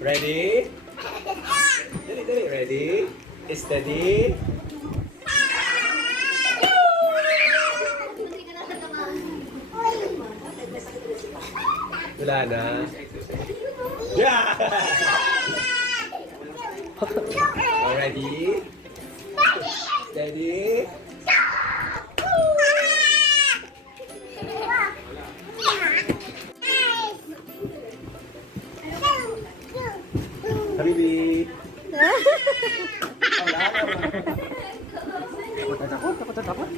Ready? Dali. Ready? Steady. Wala na. Yeah! Ready? Steady. Habibi. Takot.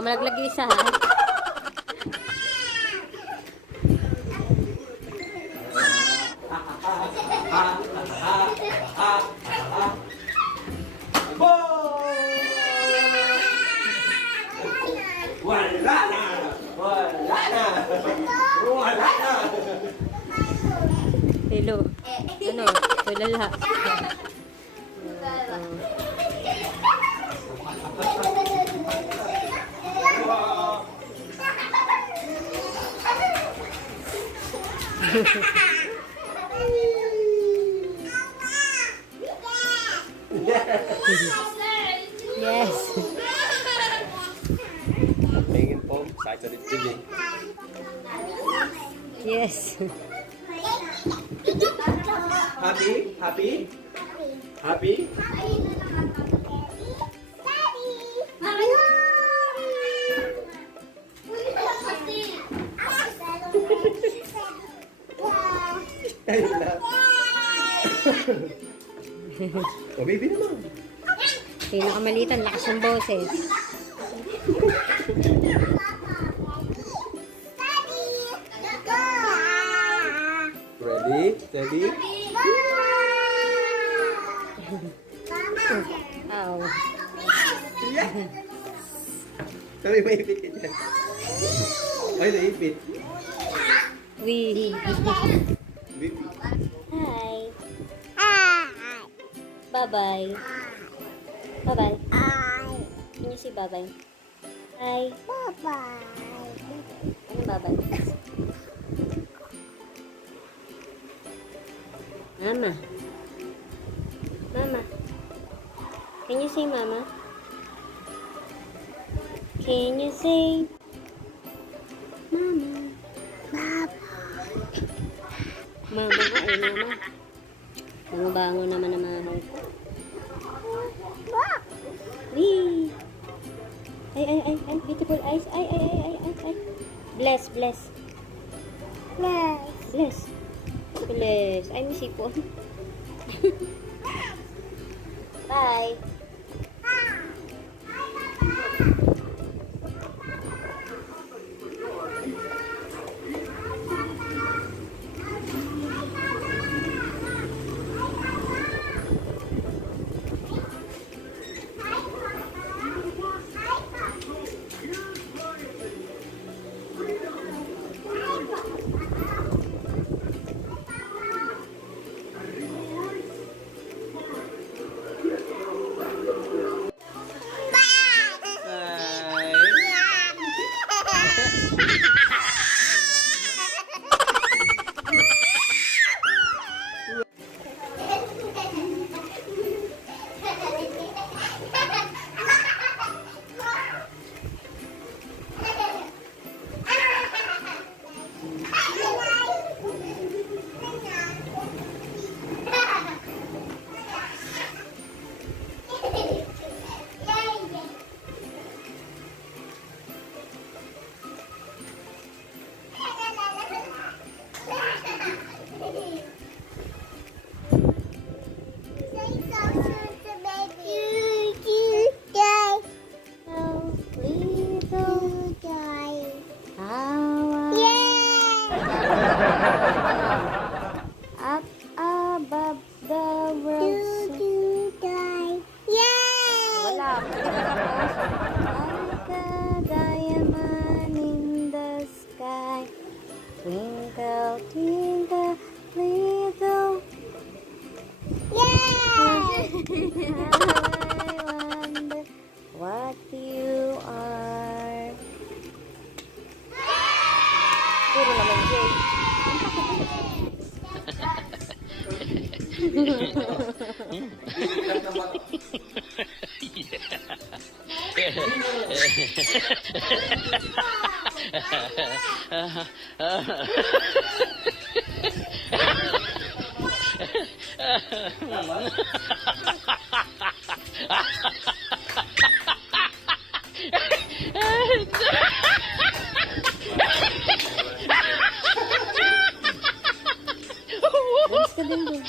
Malaglag yung isa, ha? Wala na! Hello. Ano? Tulala. Yes. Tingin po, sa ito rin pili. Yes. Happy? Ayun lang. O, baby naman. Pinakamalitan, lakas ng boses. Ready? Steady? Oh. Yeah! Kami maipit ka dyan. Ay, naipit. Wee. Baby. Hi. Bye-bye. Bye-bye. Can you say bye-bye? Hi. Ano bye-bye? Mama. Can you say mama? Can you say mama? Mama nga eh, mama. Bango-bango naman ang mama ko. Wee! Ay, beautiful eyes. Ay. Bless. Ay, may sipon. Bye. Up above the world. Wala. Like a diamond in the sky. Twinkle, twinkle, little. wonder what you are. Puro naman yun. Dance ka din doon.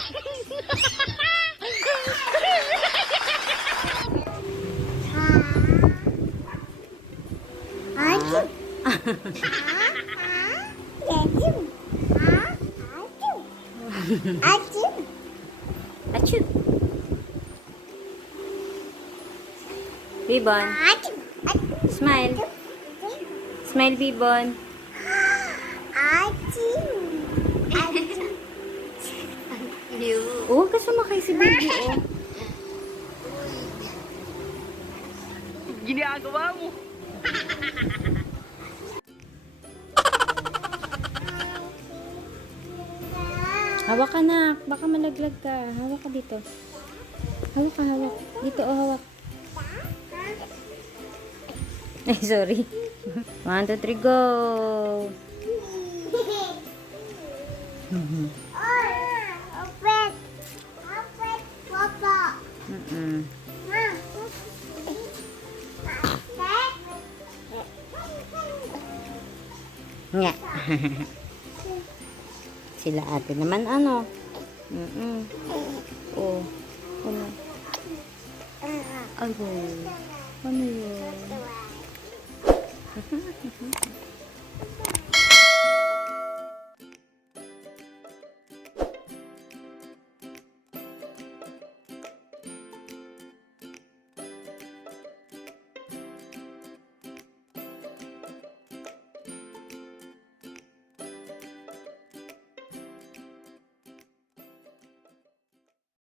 Achoo. Bibon. Smile. Smile, Bibon. Oh, ka sumakay si baby, oh. Ginagawa mo. Hawak ka na. Baka malaglag ka. Hawak ka dito. Hawak ka, hawak. Dito, oh, hawak. Ay, sorry. 1, 2, 3, go! Nga. Sila ate naman ano. Oh. Ano? Ano? Ano yun?